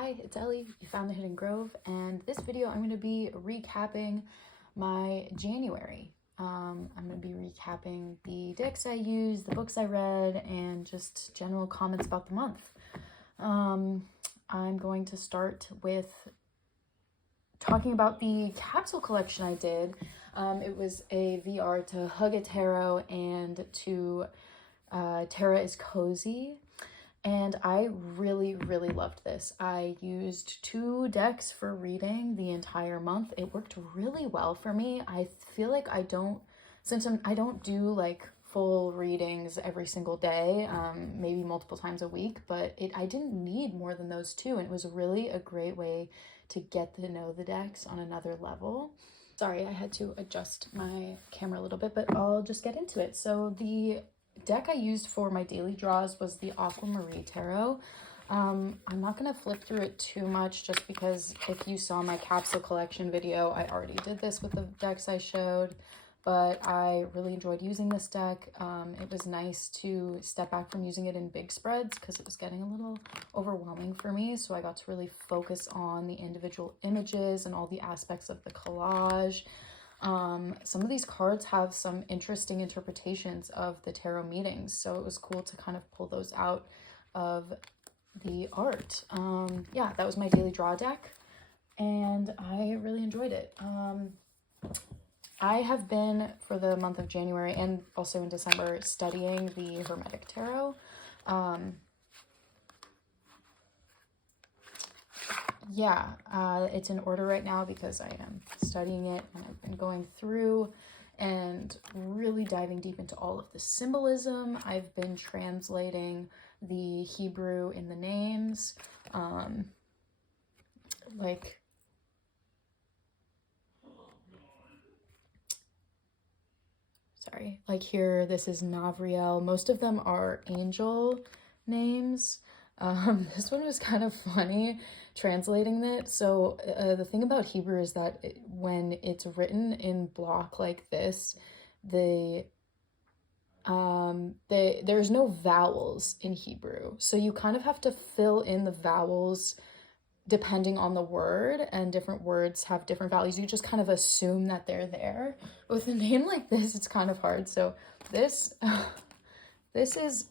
Hi, it's Ellie. You found the Hidden Grove, and this video I'm going to be recapping my January. I'm going to be recapping the decks I used, the books I read, and just general comments about the month. I'm going to start with talking about the capsule collection I did. It was a VR to Hug a Tarot and to Tarot is Cozy. And I really loved this. I used 2 decks for reading the entire month. It worked really well for me. I feel like I don't do like full readings every single day, maybe multiple times a week, but I didn't need more than those 2. And it was really a great way to get to know the decks on another level. Sorry, I had to adjust my camera a little bit, but I'll just get into it. So the deck I used for my daily draws was the Aqua Maree Tarot. I'm not going to flip through it too much just because if you saw my capsule collection video, I already did this with the decks I showed, but I really enjoyed using this deck. It was nice to step back from using it in big spreads because it was getting a little overwhelming for me, so I got to really focus on the individual images and all the aspects of the collage. Some of these cards have some interesting interpretations of the tarot meanings, so it was cool to kind of pull those out of the art. Yeah, that was my daily draw deck, and I really enjoyed it. I have been, for the month of January and also in December, studying the Hermetic Tarot. It's in order right now because I am studying it and I've been going through and really diving deep into all of the symbolism. I've been translating the Hebrew in the names, like here, this is Navriel. Most of them are angel names. This one was kind of funny translating it. So the thing about Hebrew is that when it's written in block like this, there's no vowels in Hebrew. So you kind of have to fill in the vowels depending on the word, and different words have different values. You just kind of assume that they're there. With a name like this, it's kind of hard. So this is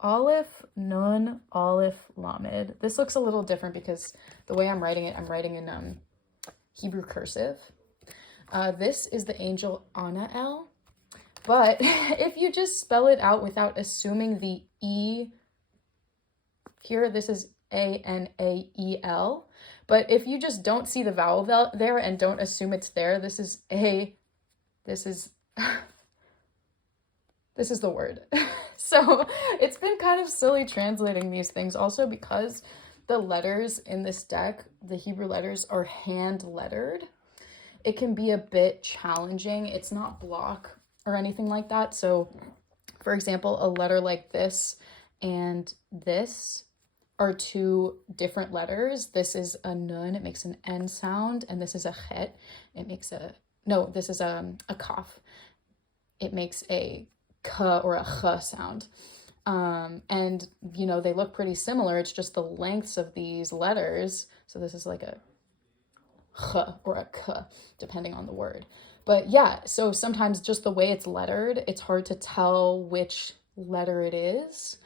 Aleph, Nun, Aleph, Lamed. This looks a little different because the way I'm writing it, I'm writing in Hebrew cursive. This is the angel Anael. But if you just spell it out without assuming the E here, this is Anael. But if you just don't see the vowel there and don't assume it's there, this is the word. So it's been kind of silly translating these things also because the letters in this deck, the Hebrew letters, are hand lettered. It can be a bit challenging. It's not block or anything like that. So for example, a letter like this and this are 2 different letters. This is a nun, it makes an N sound, and this is a chet, it makes this is a kaf. It makes a k or a ch sound. And you know, they look pretty similar. It's just the lengths of these letters. So this is like a ch or a k, depending on the word. But yeah, so sometimes just the way it's lettered, it's hard to tell which letter it is.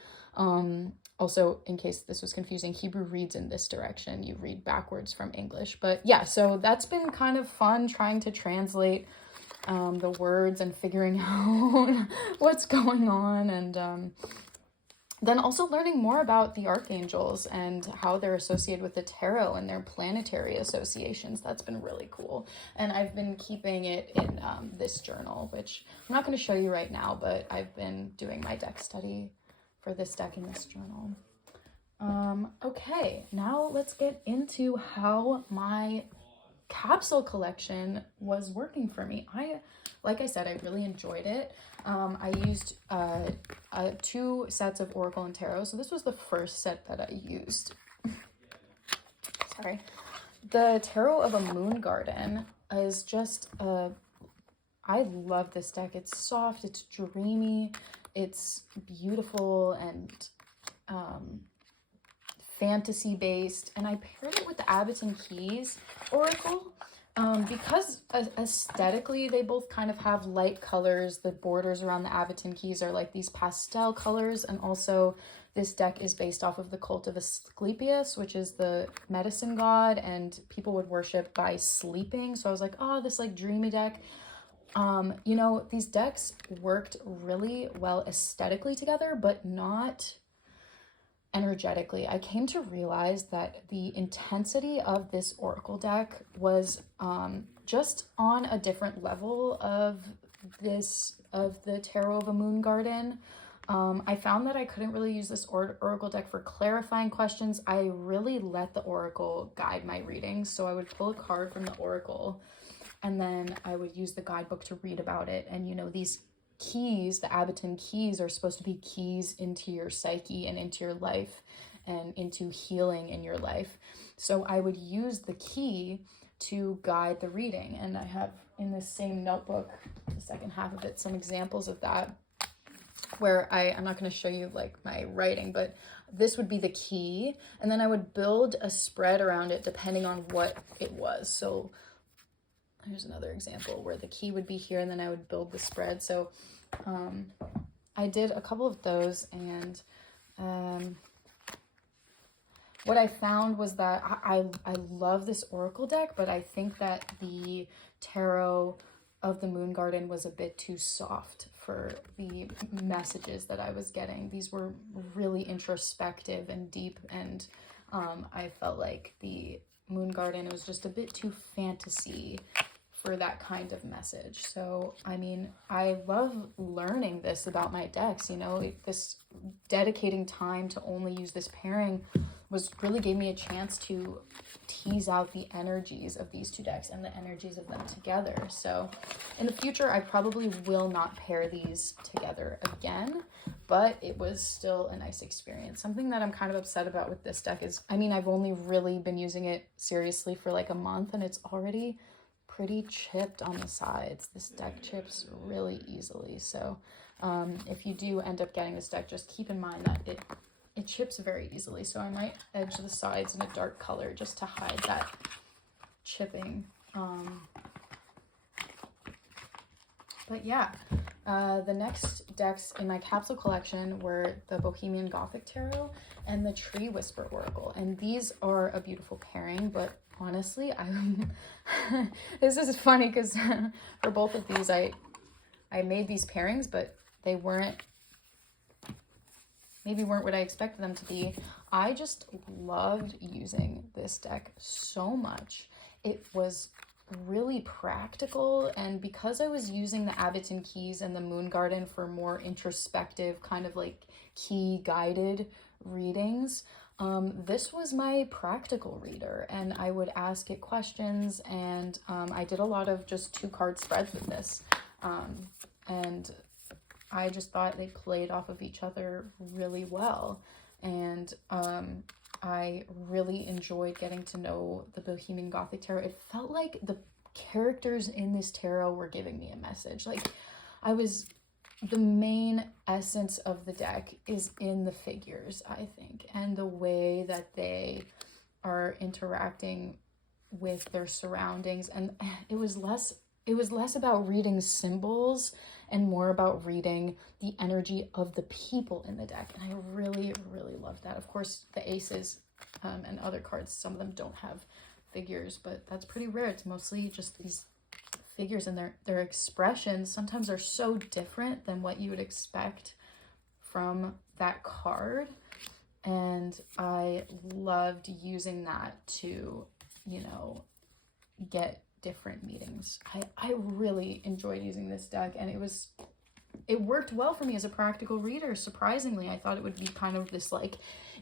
Also, in case this was confusing, Hebrew reads in this direction. You read backwards from English. But yeah, so that's been kind of fun trying to translate the words and figuring out what's going on, and then also learning more about the archangels and how they're associated with the tarot and their planetary associations. That's been really cool, and I've been keeping it in this journal, which I'm not going to show you right now, but I've been doing my deck study for this deck in this journal. Okay, now let's get into how my capsule collection was working for me. Like I said, I really enjoyed it. I used 2 sets of Oracle and Tarot. So this was the first set that I used. Sorry. The Tarot of a Moon Garden is just I love this deck. It's soft, it's dreamy, it's beautiful and fantasy based, and I paired it with the Abaton Keys Oracle. Because aesthetically they both kind of have light colors. The borders around the Abaton Keys are like these pastel colors, and also this deck is based off of the cult of Asclepius, which is the medicine god, and people would worship by sleeping. So I was like, oh, this like dreamy deck. You know, these decks worked really well aesthetically together, but not energetically. I came to realize that the intensity of this oracle deck was just on a different level of the Tarot of a Moon Garden. I found that I couldn't really use this oracle deck for clarifying questions. I really let the oracle guide my readings. So I would pull a card from the oracle, and then I would use the guidebook to read about it. And you know, these keys, the Abaton Keys, are supposed to be keys into your psyche and into your life and into healing in your life. So I would use the key to guide the reading. And I have in this same notebook, the second half of it, some examples of that, where I'm not going to show you like my writing, but this would be the key. And then I would build a spread around it depending on what it was. So here's another example where the key would be here, and then I would build the spread. So I did a couple of those, and what I found was that I love this oracle deck, but I think that the Tarot of the Moon Garden was a bit too soft for the messages that I was getting. These were really introspective and deep, and I felt like the Moon Garden was just a bit too fantasy for that kind of message. So, I mean, I love learning this about my decks, you know, this dedicating time to only use this pairing really gave me a chance to tease out the energies of these two decks and the energies of them together. So in the future, I probably will not pair these together again, but it was still a nice experience. Something that I'm kind of upset about with this deck is, I mean, I've only really been using it seriously for like a month, and it's already pretty chipped on the sides. This deck chips really easily. So if you do end up getting this deck, just keep in mind that it chips very easily. So I might edge the sides in a dark color just to hide that chipping. But yeah, the next decks in my capsule collection were the Bohemian Gothic Tarot and the Tree Whisper Oracle. And these are a beautiful pairing, but honestly, this is funny because for both of these, I made these pairings, but they maybe weren't what I expected them to be. I just loved using this deck so much. It was really practical, and because I was using the Abaton Keys and the Moon Garden for more introspective kind of like key guided readings, this was my practical reader, and I would ask it questions, and I did a lot of just 2-card spreads with this, and I just thought they played off of each other really well. And I really enjoyed getting to know the Bohemian Gothic Tarot. It felt like the characters in this tarot were giving me a message. Like, the main essence of the deck is in the figures, I think, and the way that they are interacting with their surroundings. And it was less about reading symbols and more about reading the energy of the people in the deck. And I really, really loved that. Of course, the aces and other cards, some of them don't have figures, but that's pretty rare. It's mostly just these figures, and their expressions sometimes are so different than what you would expect from that card. And I loved using that to, you know, get different meetings. I really enjoyed using this deck, and it worked well for me as a practical reader. Surprisingly, I thought it would be kind of this like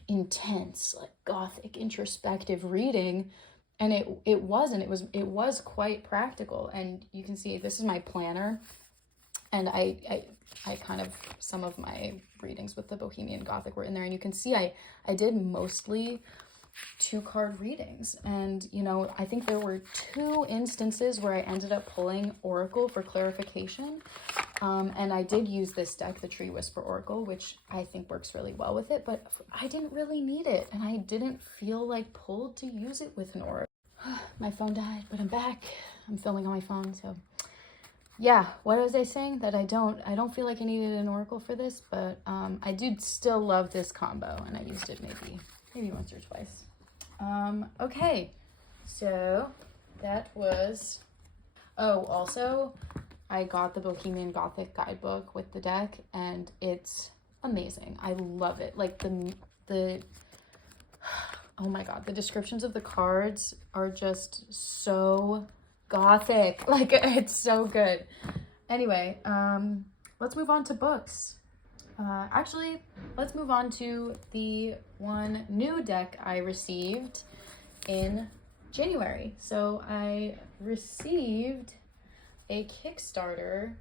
intense, like gothic, introspective reading, and it wasn't. It was quite practical. And you can see this is my planner, and I kind of, some of my readings with the Bohemian Gothic were in there, and you can see I did mostly 2-card readings. And you know, I think there were 2 instances where I ended up pulling Oracle for clarification, And I did use this deck, the Tree Whisper Oracle, which I think works really well with it, but I didn't really need it, and I didn't feel like pulled to use it with an oracle. My phone died, but I'm back. I'm filming on my phone, so yeah. What was I saying? That I don't feel like I needed an oracle for this, but I do still love this combo, and I used it maybe once or twice. Okay, so that was, oh, also I got the Bohemian Gothic guidebook with the deck, and it's amazing. I love it. Like the oh my god, the descriptions of the cards are just so gothic. Like, it's so good. Anyway, let's move on to books. Actually, let's move on to the one new deck I received in January. So I received a Kickstarter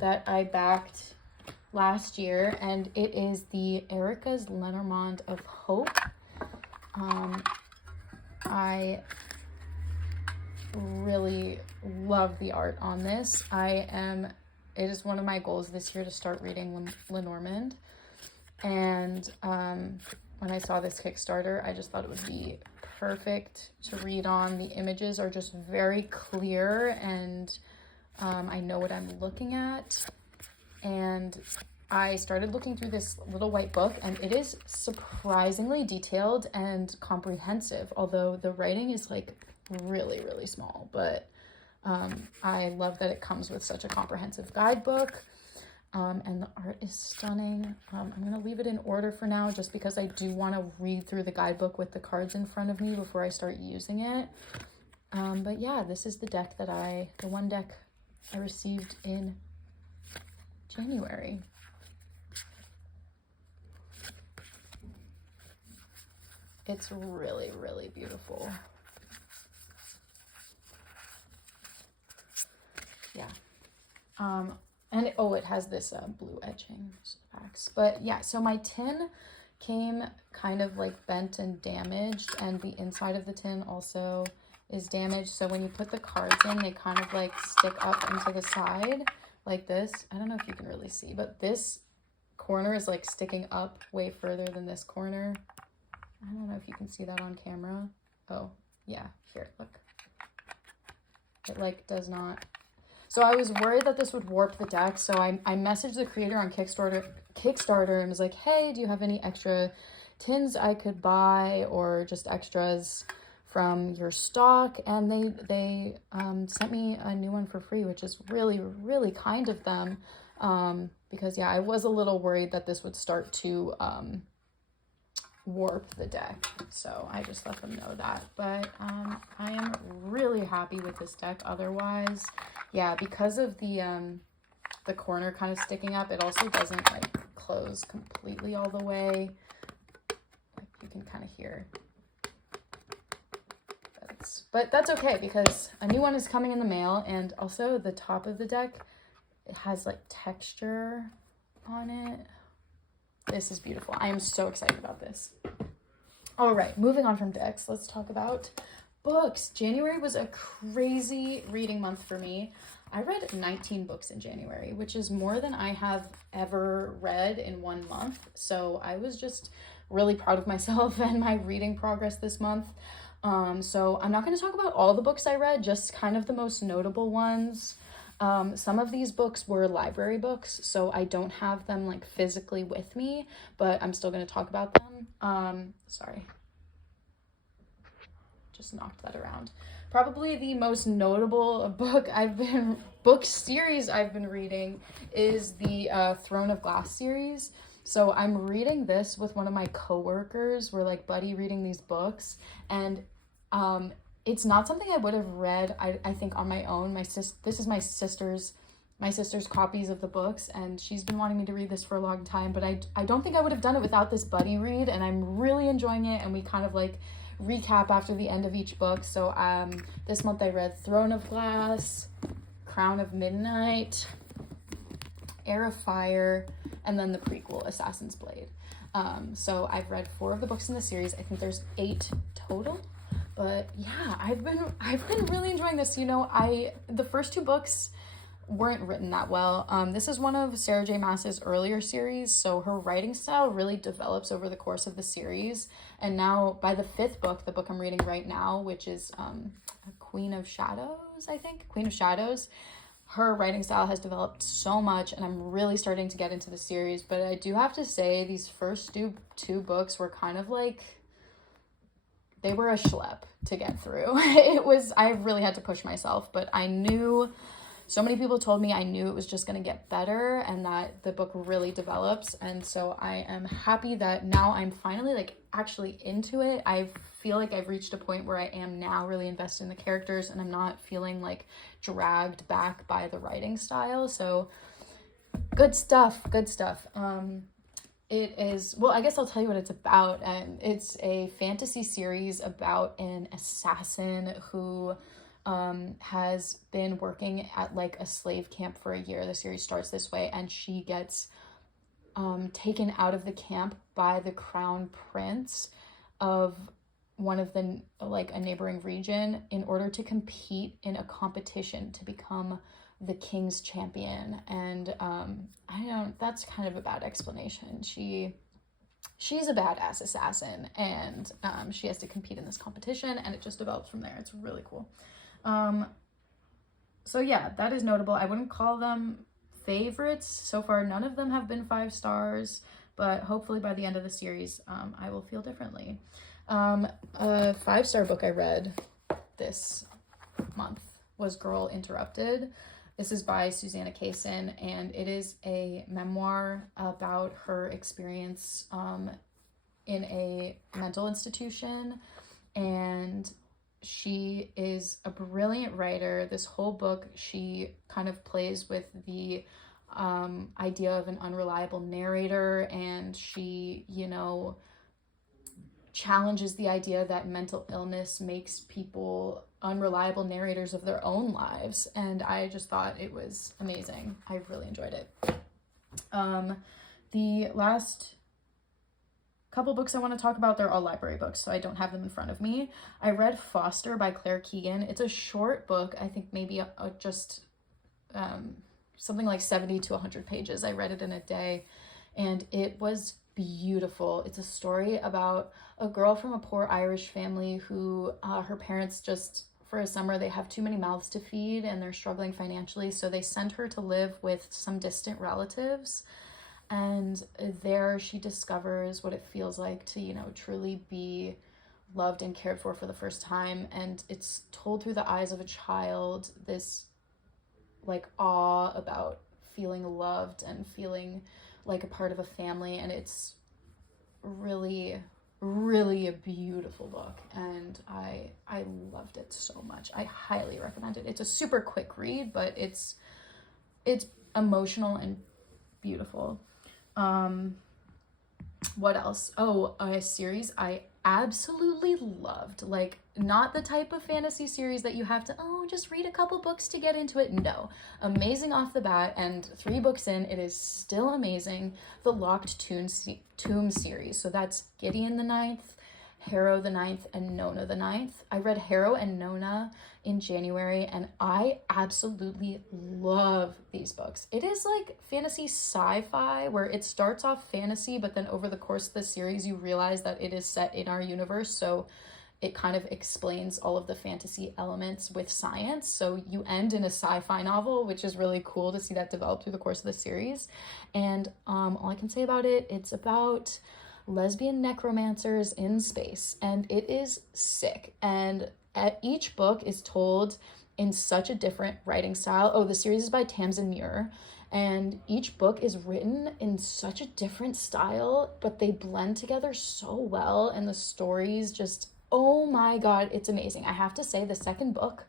that I backed last year, and it is the Erika's Lenormand of Hope. I really love the art on this. It is one of my goals this year to start reading Lenormand. And when I saw this Kickstarter, I just thought it would be perfect to read on. The images are just very clear, and I know what I'm looking at. And I started looking through this little white book, and it is surprisingly detailed and comprehensive, although the writing is like really, really small. But I love that it comes with such a comprehensive guidebook, and the art is stunning. I'm going to leave it in order for now, just because I do want to read through the guidebook with the cards in front of me before I start using it. But yeah, this is the one deck I received in January. It's really, really beautiful. Yeah. And it has this blue edging, but yeah, so my tin came kind of like bent and damaged, and the inside of the tin also is damaged. So when you put the cards in, they kind of like stick up into the side like this. I don't know if you can really see, but this corner is like sticking up way further than this corner. I don't know if you can see that on camera. Oh, yeah, here, look. It like does not. So I was worried that this would warp the deck, so I messaged the creator on Kickstarter and was like, hey, do you have any extra tins I could buy, or just extras from your stock? And they sent me a new one for free, which is really, really kind of them, because yeah, I was a little worried that this would start to warp the deck, so I just let them know that. But I am really happy with this deck otherwise. Yeah, because of the corner kind of sticking up, it also doesn't like close completely all the way. Like, you can kind of hear. But that's okay, because a new one is coming in the mail, and also the top of the deck, it has like texture on it. This is beautiful. I am so excited about this. All right, moving on from decks, let's talk about books. January was a crazy reading month for me. I read 19 books in January, which is more than I have ever read in one month. So I was just really proud of myself and my reading progress this month. So I'm not going to talk about all the books I read, just kind of the most notable ones. Some of these books were library books, so I don't have them like physically with me, but I'm still going to talk about them. Sorry. Just knocked that around. Probably the most notable book series I've been reading is the Throne of Glass series. So I'm reading this with one of my coworkers. We're like buddy reading these books, and it's not something I would have read, I think, on my own. This is my sister's copies of the books, and she's been wanting me to read this for a long time, but I don't think I would have done it without this buddy read, and I'm really enjoying it, and we kind of like recap after the end of each book. So this month I read Throne of Glass, Crown of Midnight, Heir of Fire, and then the prequel, Assassin's Blade. So I've read 4 of the books in the series. I think there's 8 total. But yeah, I've been really enjoying this. You know, the first 2 books weren't written that well. This is one of Sarah J. Maas's earlier series, so her writing style really develops over the course of the series. And now, by the 5th book, the book I'm reading right now, which is Queen of Shadows, I think? Queen of Shadows. Her writing style has developed so much, and I'm really starting to get into the series. But I do have to say, these first two books were kind of like, they were a schlep to get through. I really had to push myself, but I knew, so many people told me, I knew it was just going to get better and that the book really develops. And so I am happy that now I'm finally like actually into it. I feel like I've reached a point where I am now really invested in the characters, and I'm not feeling like dragged back by the writing style. So good stuff. It is, well, I guess I'll tell you what it's about. It's a fantasy series about an assassin who has been working at like a slave camp for a year. The series starts this way, and she gets taken out of the camp by the crown prince of one of the, like, a neighboring region in order to compete in a competition to become the king's champion. And that's kind of a bad explanation. She's a badass assassin, and she has to compete in this competition, and it just develops from there. It's really cool. So yeah, that is notable. I wouldn't call them favorites. So far, none of them have been 5 stars, but hopefully by the end of the series, I will feel differently. A 5-star book I read this month was Girl Interrupted. This is by Susanna Kaysen, and it is a memoir about her experience in a mental institution, and she is a brilliant writer. This whole book, she kind of plays with the idea of an unreliable narrator, and she, challenges the idea that mental illness makes people unreliable narrators of their own lives. And I just thought it was amazing. I really enjoyed it. The last couple books I want to talk about, they're all library books, so I don't have them in front of me. I read Foster by Claire Keegan. It's a short book, I think maybe just something like 70 to 100 pages. I read it in a day, and it was beautiful. It's a story about a girl from a poor Irish family who her parents just, for a summer, they have too many mouths to feed and they're struggling financially, so they send her to live with some distant relatives. And there she discovers what it feels like to, truly be loved and cared for the first time. And it's told through the eyes of a child, this like awe about feeling loved and feeling like a part of a family. And it's really, really a beautiful book, and I loved it so much. I highly recommend it. It's a super quick read, but it's emotional and beautiful. What else? Oh, a series I absolutely loved. Like, not the type of fantasy series that you have to, just read a couple books to get into it. No. Amazing off the bat, and 3 books in, it is still amazing. The Locked Tomb series. So that's Gideon the Ninth, Harrow the Ninth, and Nona the Ninth. I read Harrow and Nona in January, and I absolutely love these books. It is like fantasy sci-fi, where it starts off fantasy, but then over the course of the series, you realize that it is set in our universe, so it kind of explains all of the fantasy elements with science. So you end in a sci-fi novel, which is really cool to see that develop through the course of the series. And all I can say about it, it's about lesbian necromancers in space, and it is sick. And each book is told in such a different writing style. Oh, the series is by Tamsyn Miur, and each book is written in such a different style, but they blend together so well, and the stories just, oh my god, it's amazing. I have to say, the second book,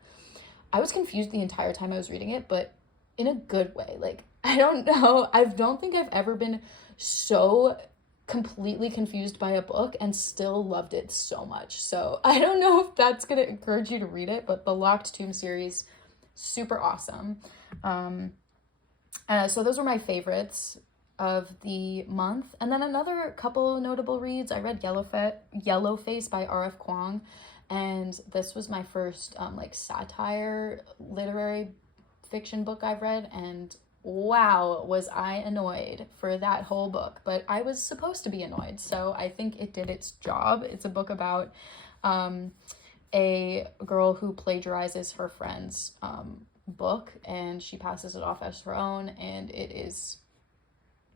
I was confused the entire time I was reading it, but in a good way. Like, I don't know, I don't think I've ever been so completely confused by a book and still loved it so much. So I don't know if that's gonna encourage you to read it, but the Locked Tomb series, super awesome. So those were my favorites of the month. And then another couple notable reads. I read Yellowface by RF Kuang, and this was my first like satire literary fiction book I've read, and wow, was I annoyed for that whole book. But I was supposed to be annoyed, so I think it did its job. It's a book about a girl who plagiarizes her friend's book, and she passes it off as her own, and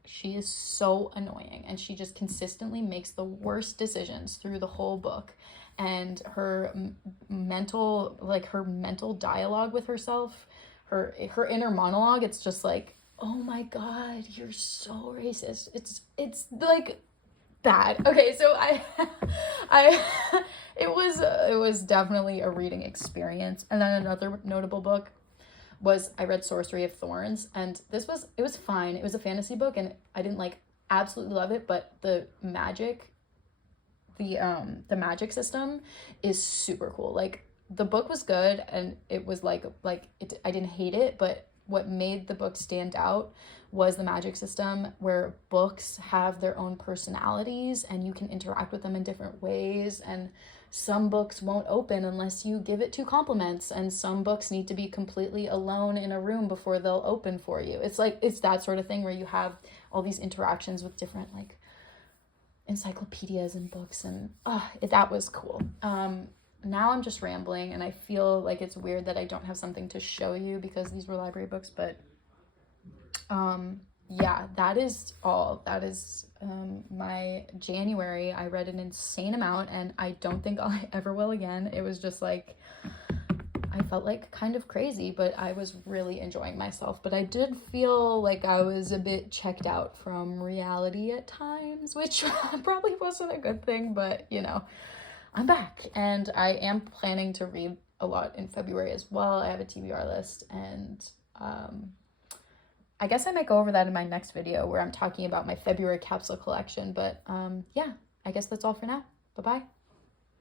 she is so annoying, and she just consistently makes the worst decisions through the whole book. And her mental dialogue with herself, her inner monologue, it's just like, oh my god, you're so racist. It's like bad. Okay, so I it was definitely a reading experience. And then another notable book was I read Sorcery of Thorns, and it was fine. It was a fantasy book, and I didn't like absolutely love it, but the magic system is super cool. Like, the book was good, and it was I didn't hate it, but what made the book stand out was the magic system, where books have their own personalities and you can interact with them in different ways, and some books won't open unless you give it 2 compliments, and some books need to be completely alone in a room before they'll open for you. It's that sort of thing where you have all these interactions with different like encyclopedias and books, and that was cool. Now I'm just rambling, and I feel like it's weird that I don't have something to show you because these were library books, but yeah, that is all. That is my January. I read an insane amount, and I don't think I ever will again. It was just like, I felt like kind of crazy, but I was really enjoying myself. But I did feel like I was a bit checked out from reality at times, which probably wasn't a good thing, but you know, I'm back, and I am planning to read a lot in February as well. I have a TBR list, and I guess I might go over that in my next video where I'm talking about my February capsule collection. But yeah, I guess that's all for now. Bye-bye.